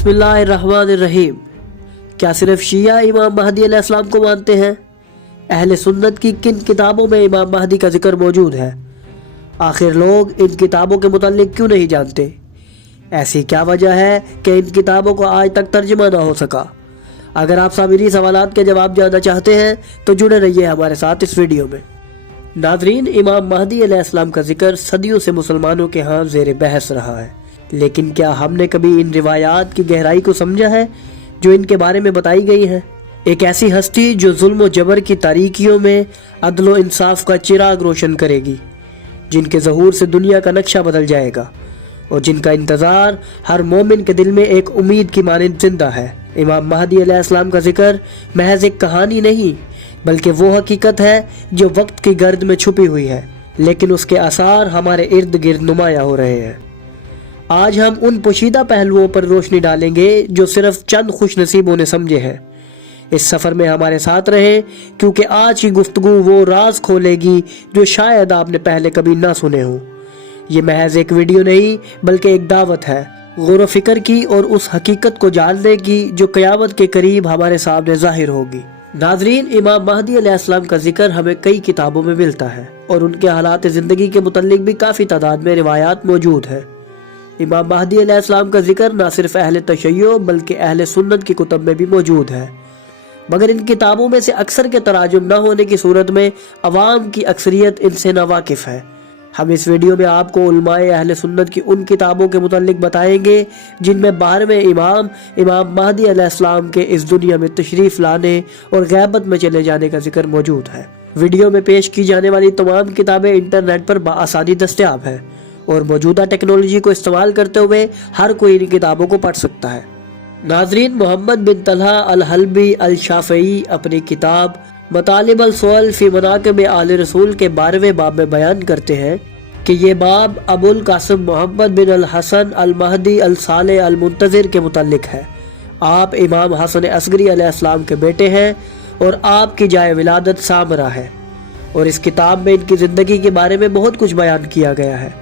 बिस्मिल्लाह अर्रहमान अर्रहीम। क्या सिर्फ शिया इमाम महदी अलैहिस्सलाम को मानते हैं? अहले सुन्नत की किन किताबों में इमाम महदी का जिक्र मौजूद है? आखिर लोग इन किताबों के मुतालिक क्यों नहीं जानते? ऐसी क्या वजह है कि इन किताबों को आज तक तर्जुमा ना हो सका? अगर आप साबिरी सवालात के जवाब जानना चाहते हैं तो जुड़े रहिए हमारे साथ इस वीडियो में। नाजरीन, इमाम महदी अलैहिस्सलाम का जिक्र सदियों से मुसलमानों के यहाँ ज़ेर बहस रहा है, लेकिन क्या हमने कभी इन रिवायात की गहराई को समझा है जो इनके बारे में बताई गई है? एक ऐसी हस्ती जो जुल्म व जबर की तारीकियों में अदल व इंसाफ का चिराग रोशन करेगी, जिनके ज़हूर से दुनिया का नक्शा बदल जाएगा और जिनका इंतज़ार हर मोमिन के दिल में एक उम्मीद की मानिंद जिंदा है। इमाम महदी अलैहिस्सलाम का जिक्र महज एक कहानी नहीं, बल्कि वो हकीकत है जो वक्त की गर्द में छुपी हुई है, लेकिन उसके आसार हमारे इर्द गिर्द नुमाया हो रहे हैं। आज हम उन पोशीदा पहलुओं पर रोशनी डालेंगे जो सिर्फ चंद खुश नसीबों ने समझे हैं। इस सफ़र में हमारे साथ रहें, क्योंकि आज की गुफ्तगू वो राज खोलेगी जो शायद आपने पहले कभी ना सुने हों। ये महज एक वीडियो नहीं, बल्कि एक दावत है गौर व फिक्र की और उस हकीकत को जानने की जो क़यामत के करीब हमारे सामने ज़ाहिर होगी। नाजरीन, इमाम महदी अलैहिस्सलाम का जिक्र हमें कई किताबों में मिलता है और उनके हालात ज़िंदगी के मुतल्लिक भी काफ़ी तादाद में रिवायात मौजूद है। इमाम महदी अलैहिस्सलाम का जिक्र न सिर्फ अहले तशय्यो बल्कि अहले सुन्नत की कुतब में भी मौजूद है, मगर इन किताबों में से अक्सर के तराजुम न होने की सूरत में अवाम की अक्सरियत इनसे नावाकिफ़ है। हम इस वीडियो में आपको उलमाए अहले सुन्नत की उन किताबों के मुतालिक बताएंगे जिनमें 12वें इमाम महदी अलैहिस्सलाम के इस दुनिया में तशरीफ़ लाने और गैबत में चले जाने का जिक्र मौजूद है। वीडियो में पेश की जाने वाली तमाम किताबें इंटरनेट पर बआसानी दस्तयाब है और मौजूदा टेक्नोलॉजी को इस्तेमाल करते हुए हर कोई इन किताबों को पढ़ सकता है। नाजरीन, मोहम्मद बिन तलहा अल हल्बी अल शाफ़ई अपनी किताब मतालिब अल सुअल फी मनाक़िब आले रसूल के 12वें बाब में बयान करते हैं कि ये बाब अबुल कासिम मोहम्मद बिन अल हसन अल महदी अल सालेह अल मुंतज़िर के मुतालिक है। आप इमाम हसन असगरी अलैहिस्सलाम के बेटे हैं और आपकी जाए विलादत सामरा है, और इस किताब में इनकी ज़िंदगी के बारे में बहुत कुछ बयान किया गया है।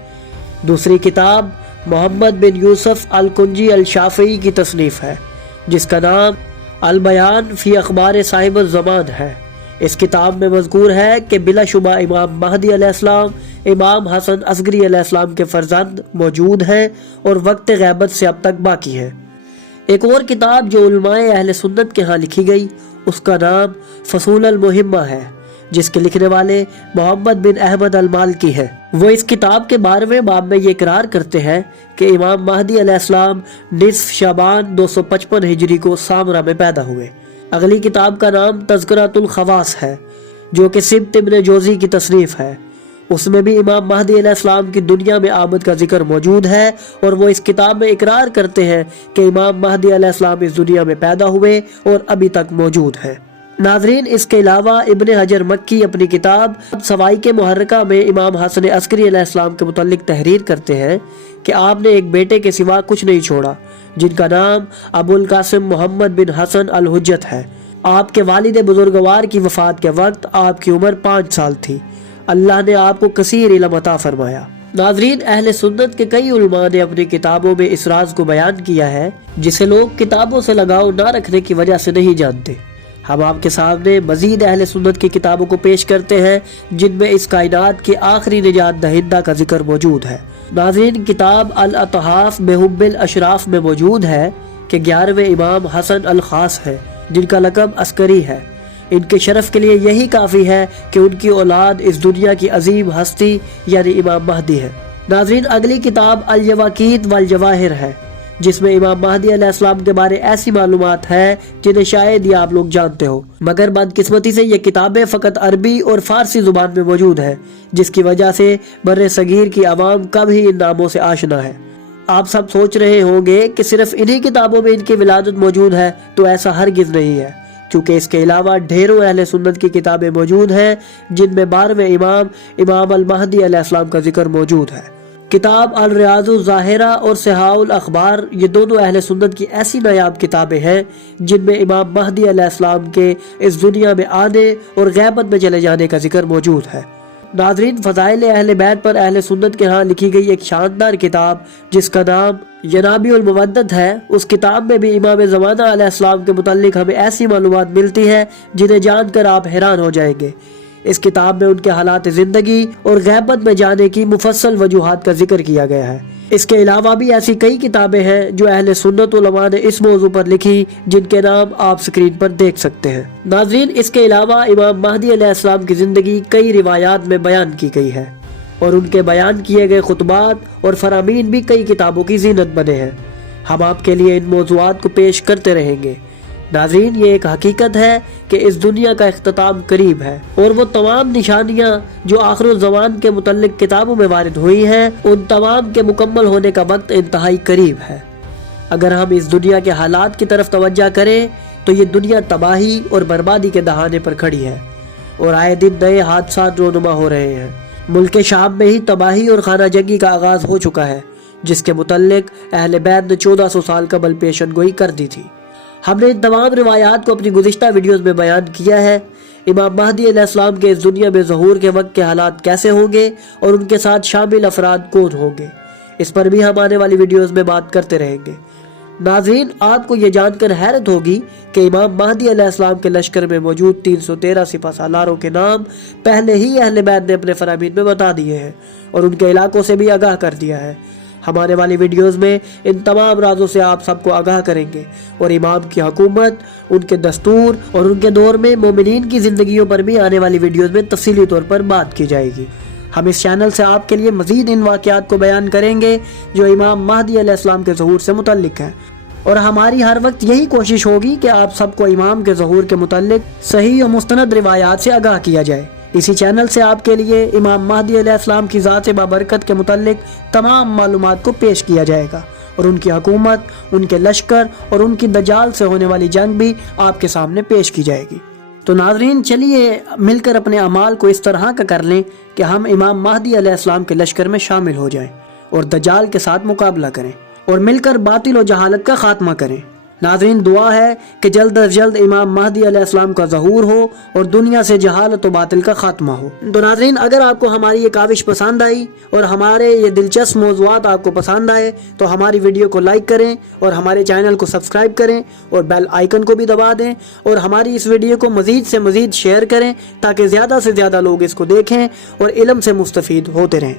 दूसरी किताब मोहम्मद बिन यूसुफ अल कुंजी अल शाफ़ई की तसनीफ़ है, जिसका नाम अल बयान फ़ी अखबार साहिब ज़मान है। इस किताब में मज़कूर है कि बिलाशुबा इमाम महदी अलैहिस्सलाम इमाम हसन असगरी अलैहिस्सलाम के फर्जंद मौजूद हैं और वक्त गैबत से अब तक बाकी है। एक और किताब जो उलमाए अहले सुन्नत के यहाँ लिखी गई, उसका नाम फसूल अल मुहिम्मा है, जिसके लिखने वाले मोहम्मद बिन अहमद अल मालकी है। वो इस किताब के 12वें बाब में ये इकरार करते हैं कि इमाम महदी अलैहिस्सलाम निस्फ शाबान 255 हिजरी को सामरा में पैदा हुए। अगली किताब का नाम तज़किरातुल खवास है, जो कि सिब्त इब्न जोज़ी की तसनीफ़ है। उसमें भी इमाम महदी अलैहिस्सलाम की दुनिया में आमद का जिक्र मौजूद है और वो इस किताब में इकरार करते हैं कि इमाम महदी अलैहिस्सलाम इस दुनिया में पैदा हुए और अभी तक मौजूद है। नाजरीन, इसके अलावा इब्न हजर मक्की अपनी किताब सवाइक़े मुहर्रका में इमाम हसन असगरी अलैहिस्सलाम के मुतल्लिक तहरीर करते हैं कि आपने एक बेटे के सिवा कुछ नहीं छोड़ा, जिनका नाम अबुल कासिम मोहम्मद बिन हसन अल हुज्जत है। आपके वालिद बुजुर्गवार की वफ़ात के वक्त आपकी उम्र 5 साल थी। अल्लाह ने आपको कसीर इल्म अता फरमाया। नाजरीन, अहले सुन्नत के कई उलमा ने अपनी किताबों में इस राज को बयान किया है जिसे लोग किताबों से लगाव ना रखने की वजह से नहीं जानते। हम आपके सामने मजीद अहले सुन्नत की किताबों को पेश करते हैं जिनमें इस कायनात के आखिरी निजात दहिंदा का जिक्र मौजूद है। नाज़रीन, किताब अल अतहाफ बेहुब्बिल अशराफ में मौजूद है कि 11वें इमाम हसन अल खास है, जिनका लक़ब अस्करी है। इनके शरफ के लिए यही काफ़ी है कि उनकी औलाद इस दुनिया की अजीम हस्ती यानी इमाम महदी है। नाज़रीन, अगली किताब अल यवाकीत वल जवाहिर है, जिसमें इमाम महदी अलैहिस्सलाम के बारे ऐसी मालूमात है जिन्हें शायद ही आप लोग जानते हो, मगर बदकिस्मती से ये किताबें फ़कत अरबी और फ़ारसी ज़ुबान में मौजूद है, जिसकी वजह से बर्रे सगीर की आवाम कम ही इन नामों से आशना है। आप सब सोच रहे होंगे कि सिर्फ इन्हीं किताबों में इनकी विलादत मौजूद है, तो ऐसा हरगिज़ नहीं है, क्योंकि इसके अलावा ढेरों अहले सुन्नत की किताबें मौजूद हैं जिनमें 12वें इमाम अल महदी अलैहिस्सलाम का जिक्र मौजूद है। किताब अल रियाज़ुज़ ज़ाहिरा और सिहाउल अखबार, ये दोनों अहले सुन्नत की ऐसी नायाब किताबें हैं जिनमें इमाम महदी अलैहिस्सलाम के इस दुनिया में आने और गैबत में चले जाने का जिक्र मौजूद है। ناظرین، فضائل اہل بیت پر اہل سنت کے ہاں لکھی گئی ایک شاندار کتاب جس کا نام ینابیع المودت ہے، اس کتاب میں بھی امام زمانہ علیہ السلام کے متعلق ہمیں ایسی معلومات ملتی ہے جنہیں جان کر آپ حیران ہو جائیں گے۔ اس کتاب میں ان کے حالات زندگی اور غیبت میں جانے کی مفصل وجوہات کا ذکر کیا گیا ہے۔ اس کے علاوہ بھی ایسی کئی کتابیں ہیں جو اہل سنت علماء نے اس موضوع پر لکھی، جن کے نام آپ سکرین پر دیکھ سکتے ہیں۔ ناظرین، اس کے علاوہ امام مہدی علیہ السلام کی زندگی کئی روایات میں بیان کی گئی ہے اور ان کے بیان کیے گئے خطبات اور فرامین بھی کئی کتابوں کی زینت بنے ہیں۔ ہم آپ کے لیے ان موضوعات کو پیش کرتے رہیں گے۔ ناظرین، یہ ایک حقیقت ہے کہ اس دنیا کا اختتام قریب ہے اور وہ تمام نشانیاں جو آخر الزمان کے متعلق کتابوں میں وارد ہوئی ہیں، ان تمام کے مکمل ہونے کا وقت انتہائی قریب ہے۔ اگر ہم اس دنیا کے حالات کی طرف توجہ کریں تو یہ دنیا تباہی اور بربادی کے دہانے پر کھڑی ہے اور آئے دن نئے حادثات رونما ہو رہے ہیں۔ ملک شام میں ہی تباہی اور خانہ جنگی کا آغاز ہو چکا ہے، جس کے متعلق اہل بیت نے 1400 سال قبل پیشن گوئی کر دی تھی۔ ہم نے ان تمام روایات کو اپنی گزشتہ ویڈیوز میں بیان کیا ہے۔ امام مہدی علیہ السلام کے اس دنیا میں ظہور کے وقت کے حالات کیسے ہوں گے اور ان کے ساتھ شامل افراد کون ہوں گے، اس پر بھی ہم آنے والی ویڈیوز میں بات کرتے رہیں گے۔ ناظرین، آپ کو یہ جان کر حیرت ہوگی کہ امام مہدی علیہ السلام کے لشکر میں موجود 313 سپہ سالاروں کے نام پہلے ہی اہل بیت نے اپنے فرامین میں بتا دیے ہیں اور ان کے علاقوں سے بھی آگاہ کر دیا ہے۔ ہم آنے والی ویڈیوز میں ان تمام رازوں سے آپ سب کو آگاہ کریں گے اور امام کی حکومت، ان کے دستور اور ان کے دور میں مومنین کی زندگیوں پر بھی آنے والی ویڈیوز میں تفصیلی طور پر بات کی جائے گی۔ ہم اس چینل سے آپ کے لیے مزید ان واقعات کو بیان کریں گے جو امام مہدی علیہ السلام کے ظہور سے متعلق ہیں، اور ہماری ہر وقت یہی کوشش ہوگی کہ آپ سب کو امام کے ظہور کے متعلق صحیح و مستند روایات سے آگاہ کیا جائے۔ اسی چینل سے آپ کے لیے امام مہدی علیہ السلام کی ذات بابرکت کے متعلق تمام معلومات کو پیش کیا جائے گا اور ان کی حکومت، ان کے لشکر اور ان کی دجال سے ہونے والی جنگ بھی آپ کے سامنے پیش کی جائے گی۔ تو ناظرین، چلیے مل کر اپنے اعمال کو اس طرح کا کر لیں کہ ہم امام مہدی علیہ السلام کے لشکر میں شامل ہو جائیں اور دجال کے ساتھ مقابلہ کریں اور مل کر باطل و جہالت کا خاتمہ کریں۔ ناظرین، دعا ہے کہ جلد از جلد امام مہدی علیہ السلام کا ظہور ہو اور دنیا سے جہالت و باطل کا خاتمہ ہو۔ تو ناظرین، اگر آپ کو ہماری یہ کاوش پسند آئی اور ہمارے یہ دلچسپ موضوعات آپ کو پسند آئے تو ہماری ویڈیو کو لائک کریں اور ہمارے چینل کو سبسکرائب کریں اور بیل آئیکن کو بھی دبا دیں اور ہماری اس ویڈیو کو مزید سے مزید شیئر کریں تاکہ زیادہ سے زیادہ لوگ اس کو دیکھیں اور علم سے مستفید ہوتے رہیں۔